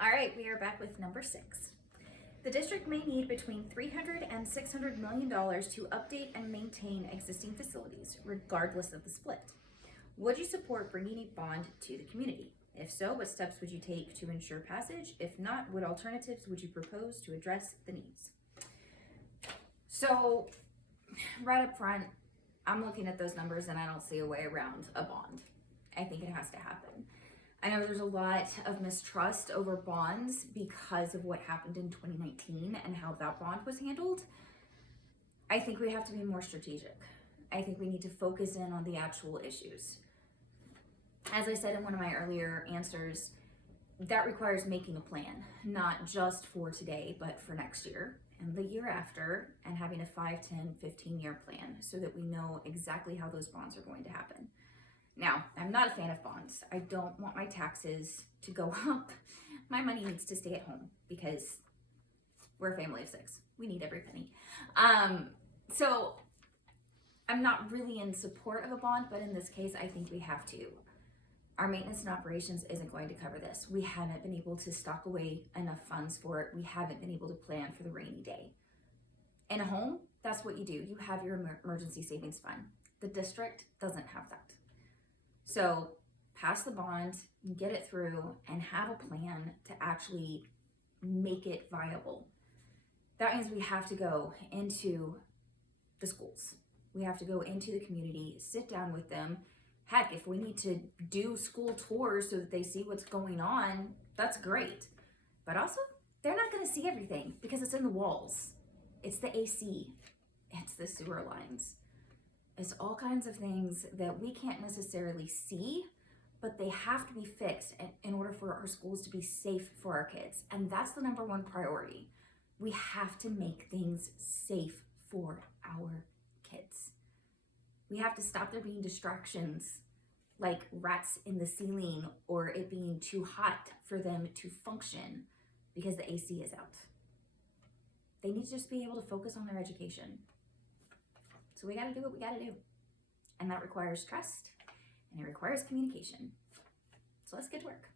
All right, we are back with number 6. The district may need between $300 and $600 million to update and maintain existing facilities, regardless of the split. Would you support bringing a bond to the community? If so, what steps would you take to ensure passage? If not, what alternatives would you propose to address the needs? So, right up front, I'm looking at those numbers and I don't see a way around a bond. I think it has to happen. I know there's a lot of mistrust over bonds because of what happened in 2019 and how that bond was handled. I think we have to be more strategic. I think we need to focus in on the actual issues. As I said in one of my earlier answers, that requires making a plan, not just for today, but for next year and the year after, and having a 5, 10, 15-year plan so that we know exactly how those bonds are going to happen. Now, I'm not a fan of bonds. I don't want my taxes to go up. My money needs to stay at home because we're a family of 6. We need every penny. So I'm not really in support of a bond, but in this case, I think we have to. Our maintenance and operations isn't going to cover this. We haven't been able to stock away enough funds for it. We haven't been able to plan for the rainy day. In a home, that's what you do. You have your emergency savings fund. The district doesn't have that. So pass the bond, get it through, and have a plan to actually make it viable. That means we have to go into the schools. We have to go into the community, sit down with them. Heck, if we need to do school tours so that they see what's going on, that's great. But also, they're not going to see everything because it's in the walls. It's the AC. It's the sewer lines. It's all kinds of things that we can't necessarily see, but they have to be fixed in order for our schools to be safe for our kids. And that's the number one priority. We have to make things safe for our kids. We have to stop there being distractions like rats in the ceiling or it being too hot for them to function because the AC is out. They need to just be able to focus on their education. So we gotta do what we gotta do. And that requires trust and it requires communication. So let's get to work.